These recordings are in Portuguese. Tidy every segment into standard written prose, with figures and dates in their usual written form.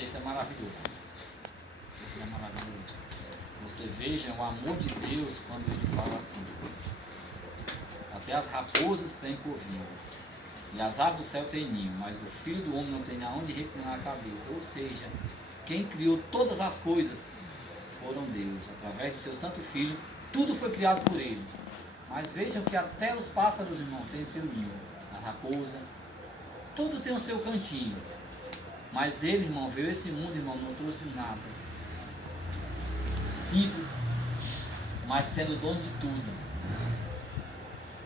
texto é maravilhoso. É maravilhoso. Você veja o amor de Deus quando ele fala assim: até as raposas têm covil, e as aves do céu têm ninho, mas o filho do homem não tem aonde reclinar a cabeça. Ou seja, quem criou todas as coisas foram Deus, através do seu santo filho, tudo foi criado por ele. Mas vejam que até os pássaros, irmão, têm seu ninho, a raposa, tudo tem o seu cantinho. Mas ele, irmão, veio a esse mundo, irmão, não trouxe nada. Simples, mas sendo dono de tudo.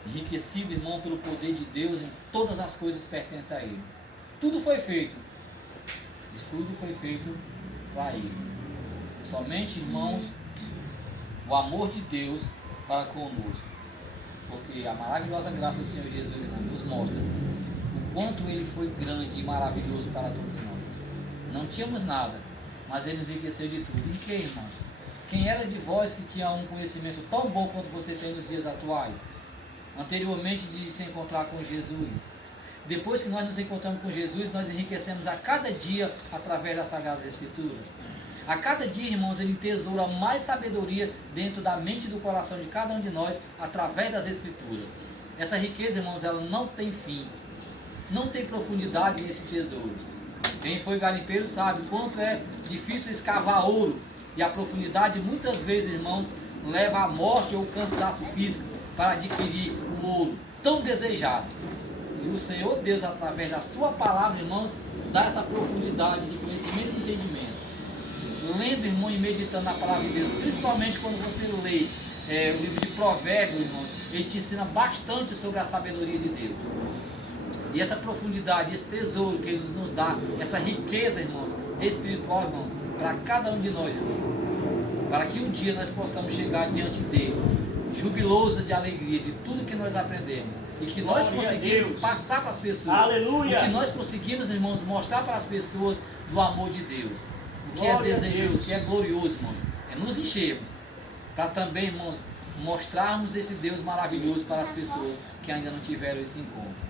Enriquecido, irmão, pelo poder de Deus, em todas as coisas pertencem a ele. Tudo foi feito. E tudo foi feito para ele. Somente, irmãos, o amor de Deus para conosco. Porque a maravilhosa graça do Senhor Jesus, irmão, nos mostra o quanto ele foi grande e maravilhoso para todos nós. Não tínhamos nada, mas ele nos enriqueceu de tudo. Em que, irmão? Quem era de vós que tinha um conhecimento tão bom quanto você tem nos dias atuais? Anteriormente de se encontrar com Jesus. Depois que nós nos encontramos com Jesus, nós enriquecemos a cada dia através das Sagradas Escrituras. A cada dia, irmãos, ele tesoura mais sabedoria dentro da mente e do coração de cada um de nós através das Escrituras. Essa riqueza, irmãos, ela não tem fim. Não tem profundidade nesse tesouro. Quem foi garimpeiro sabe o quanto é difícil escavar ouro. E a profundidade, muitas vezes, irmãos, leva à morte ou ao cansaço físico para adquirir o ouro tão desejado. E o Senhor Deus, através da sua palavra, irmãos, dá essa profundidade de conhecimento e entendimento. Lendo, irmão, e meditando na palavra de Deus, principalmente quando você lê o livro de Provérbios, irmãos, ele te ensina bastante sobre a sabedoria de Deus. E essa profundidade, esse tesouro que ele nos dá, essa riqueza, irmãos, espiritual, irmãos, para cada um de nós, irmãos, para que um dia nós possamos chegar diante dele, jubilosos de alegria de tudo que nós aprendemos, e que nós conseguimos passar para as pessoas. Aleluia! E que nós conseguimos, irmãos, mostrar para as pessoas do amor de Deus, o que é desejoso, o que é glorioso, irmãos, é nos enchermos, para também, irmãos, mostrarmos esse Deus maravilhoso para as pessoas que ainda não tiveram esse encontro.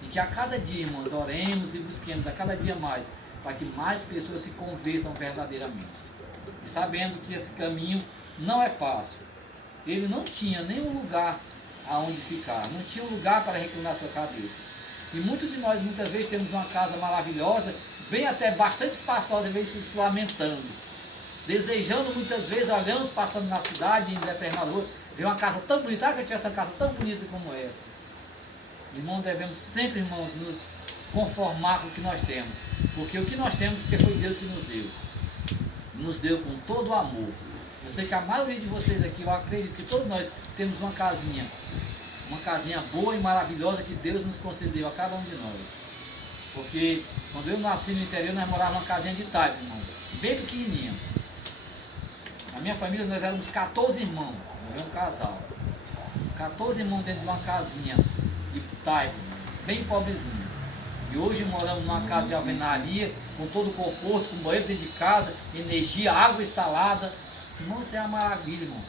E que a cada dia, irmãos, oremos e busquemos a cada dia mais, para que mais pessoas se convertam verdadeiramente. E sabendo que esse caminho não é fácil. Ele não tinha nenhum lugar aonde ficar, não tinha um lugar para reclinar sua cabeça. E muitos de nós, muitas vezes, temos uma casa maravilhosa, bem até bastante espaçosa, em vez de se lamentando, desejando muitas vezes, olhamos passando na cidade, em determinado lugar, ver uma casa tão bonita, que eu tivesse uma casa tão bonita como essa. Irmão, devemos sempre, irmãos, nos conformar com o que nós temos, porque o que nós temos, porque foi Deus que nos deu com todo o amor. Eu sei que a maioria de vocês aqui, eu acredito que todos nós temos uma casinha boa e maravilhosa que Deus nos concedeu a cada um de nós. Porque quando eu nasci no interior, nós morávamos numa casinha de taipa, irmão, bem pequenininha. Na minha família nós éramos 14 irmãos, eu um casal. 14 irmãos dentro de uma casinha de taipa, bem pobrezinha. E hoje moramos numa casa de alvenaria, com todo o conforto, com banheiro dentro de casa, energia, água instalada. Irmão, isso é uma maravilha, irmão.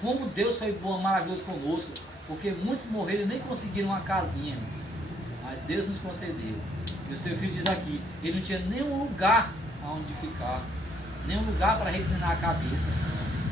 Como Deus foi bom, maravilhoso conosco, porque muitos morreram e nem conseguiram uma casinha, irmão. Mas Deus nos concedeu. E o seu filho diz aqui, ele não tinha nenhum lugar aonde ficar, nenhum lugar para reclinar a cabeça.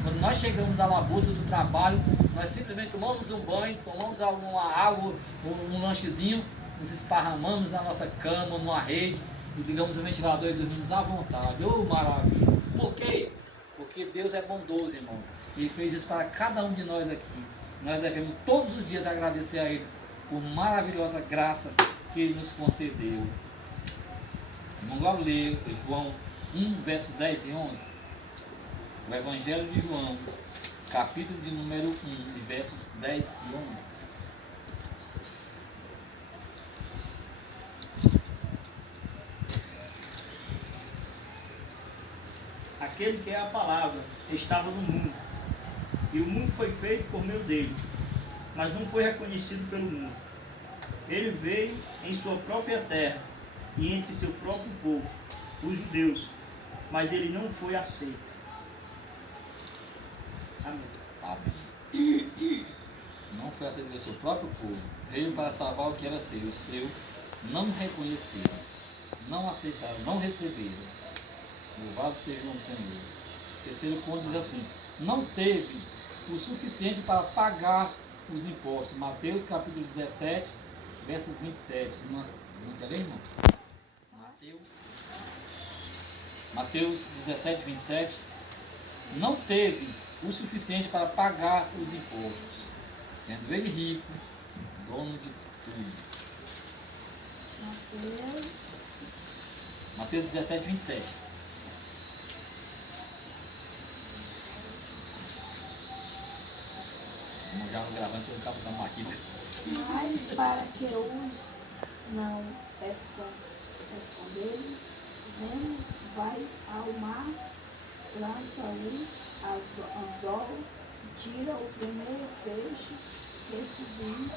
Quando nós chegamos da labuta do trabalho, nós simplesmente tomamos um banho, tomamos alguma água, um lanchezinho, nos esparramamos na nossa cama, numa rede, e ligamos o ventilador e dormimos à vontade. Oh, maravilha! Por quê? Porque Deus é bondoso, irmão. Ele fez isso para cada um de nós aqui. Nós devemos todos os dias agradecer a Ele por maravilhosa graça que Ele nos concedeu. Vamos lá ler João 1, versos 10 e 11. O Evangelho de João, capítulo de número 1, versos 10 e 11. Aquele que é a palavra estava no mundo, e o mundo foi feito por meio dele, mas não foi reconhecido pelo mundo. Ele veio em sua própria terra e entre seu próprio povo, os judeus, mas ele não foi aceito. Amém. Amém. Não foi aceito pelo seu próprio povo. Veio para salvar o que era seu. O seu não reconheceram, não aceitaram, não receberam. Louvado seja o nome do Senhor. Terceiro ponto diz assim: não teve o suficiente para pagar os impostos. Mateus capítulo 17, versos 27. Não quer ler, irmão? Mateus 17, 27. Não teve o suficiente para pagar os impostos, sendo ele rico, dono de tudo. Mateus 17, 27. Vamos já gravando pelo cabo da máquina. Mas para que os não esconderem, dizemos, vai ao mar, lança-o anzol, tira o primeiro peixe que subir,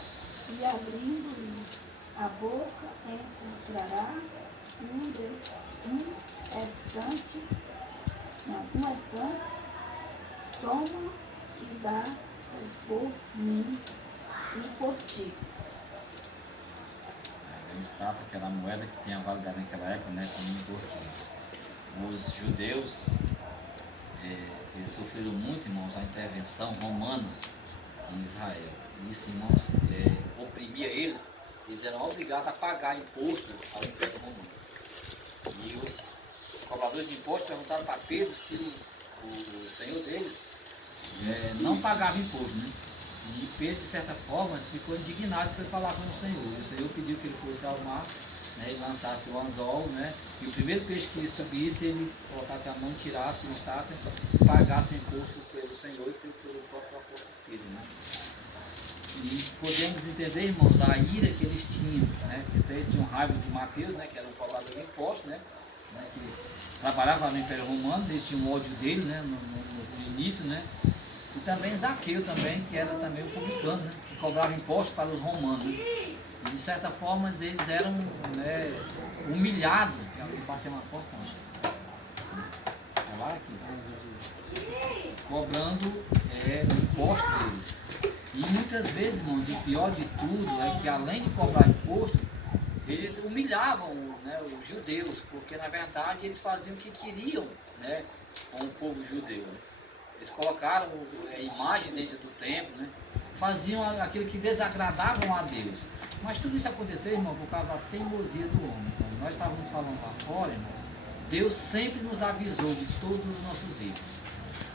e abrindo-lhe a boca encontrará um estante, toma e dá por mim e por ti. É um estátua, aquela moeda que tinha validade naquela época, né, como importante. Os judeus, eles sofreram muito, irmãos, a intervenção romana em Israel. Isso, irmãos, oprimia eles. Eles eram obrigados a pagar imposto ao Império Romano. E os cobradores de impostos perguntaram para Pedro se o senhor deles não pagava imposto, né? E Pedro, de certa forma, ficou indignado e foi falar com o Senhor. E o Senhor pediu que ele fosse ao mar, né, e lançasse o anzol, né? E o primeiro peixe que ele subisse, ele colocasse a mão, tirasse o estátua e pagasse o imposto pelo Senhor e pelo próprio apóstolo Pedro, né? E podemos entender, irmãos, a ira que eles tinham, né? Porque eles tinham raiva de Mateus, né? Que era um cobrador de impostos, né? Que trabalhava no Império Romano, eles tinham ódio dele, né? No início, né? E também Zaqueu também, que era também o publicano, né? Que cobrava impostos para os romanos, né? E de certa forma eles eram, né, humilhados. Alguém bateu uma porta, vai lá aqui, cobrando o imposto deles. E muitas vezes, irmãos, o pior de tudo é que além de cobrar imposto, eles humilhavam, né, os judeus, porque na verdade eles faziam o que queriam, né, com o povo judeu. Eles colocaram a imagem dentro do templo, né, faziam aquilo que desagradavam a Deus. Mas tudo isso aconteceu, irmão, por causa da teimosia do homem. Quando nós estávamos falando lá fora, irmão, Deus sempre nos avisou de todos os nossos erros.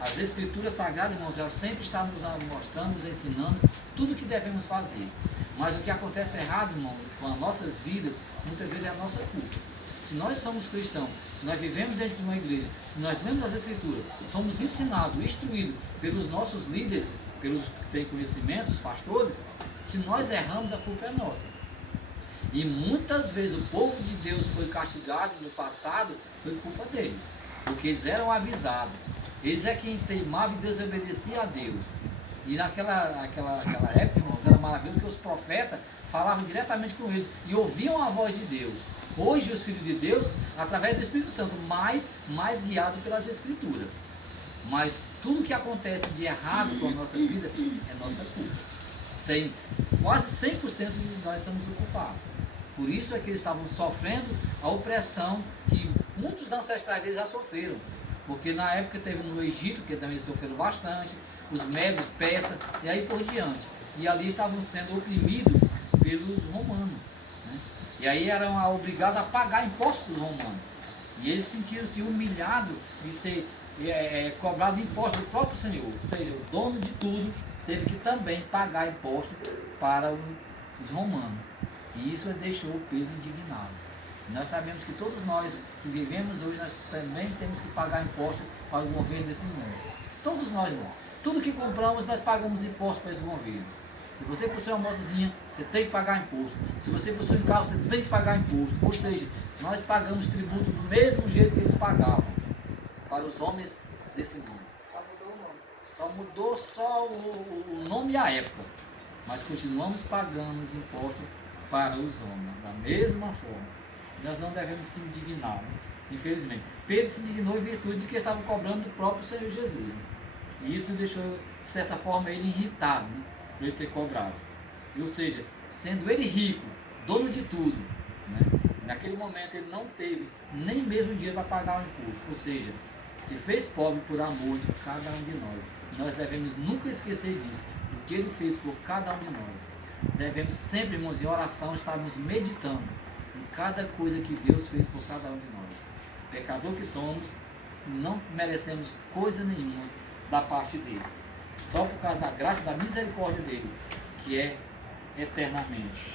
As Escrituras Sagradas, irmãos, elas sempre estão nos mostrando, nos ensinando tudo o que devemos fazer. Mas o que acontece errado, irmão, com as nossas vidas, muitas vezes é a nossa culpa. Se nós somos cristãos, se nós vivemos dentro de uma igreja, se nós lemos as Escrituras, somos ensinados, instruídos pelos nossos líderes, pelos que têm conhecimento, os pastores, se nós erramos, a culpa é nossa. E muitas vezes o povo de Deus foi castigado no passado, foi culpa deles, porque eles eram avisados. Eles é quem teimava e desobedecia a Deus. E naquela época, irmãos, era maravilhoso porque os profetas falavam diretamente com eles e ouviam a voz de Deus. Hoje os filhos de Deus, através do Espírito Santo, mais guiado pelas Escrituras. Mas tudo que acontece de errado com a nossa vida é nossa culpa. Tem quase 100% de nós somos culpados. Por isso é que eles estavam sofrendo a opressão que muitos ancestrais deles já sofreram. Porque na época teve no Egito, que também sofreram bastante, os médios, persas, e aí por diante. E ali estavam sendo oprimidos pelos romanos. Né? E aí eram obrigados a pagar impostos para os romanos. E eles sentiram-se humilhados de ser cobrado imposto do próprio Senhor. Ou seja, o dono de tudo teve que também pagar imposto para os romanos. E isso deixou Pedro indignado. Nós sabemos que todos nós que vivemos hoje, nós também temos que pagar imposto para o governo desse mundo. Todos nós, irmão. Tudo que compramos, nós pagamos imposto para esse governo. Se você possui uma motozinha, você tem que pagar imposto. Se você possui um carro, você tem que pagar imposto. Ou seja, nós pagamos tributo do mesmo jeito que eles pagavam para os homens desse mundo. Só mudou o nome e a época. Mas continuamos pagando os impostos para os homens, da mesma forma. Nós não devemos se indignar, né? Infelizmente. Pedro se indignou em virtude de que estavam cobrando do próprio Senhor Jesus. Né? E isso deixou, de certa forma, ele irritado, né? Por ele ter cobrado. Ou seja, sendo ele rico, dono de tudo, né? Naquele momento ele não teve nem mesmo dinheiro para pagar o imposto. Ou seja, se fez pobre por amor de cada um de nós. Nós devemos nunca esquecer disso, o que ele fez por cada um de nós. Devemos sempre, irmãos, em oração, estarmos meditando em cada coisa que Deus fez por cada um de nós. Pecador que somos, não merecemos coisa nenhuma da parte dele. Só por causa da graça e da misericórdia dele, que é eternamente.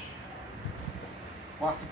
Quarto ponto.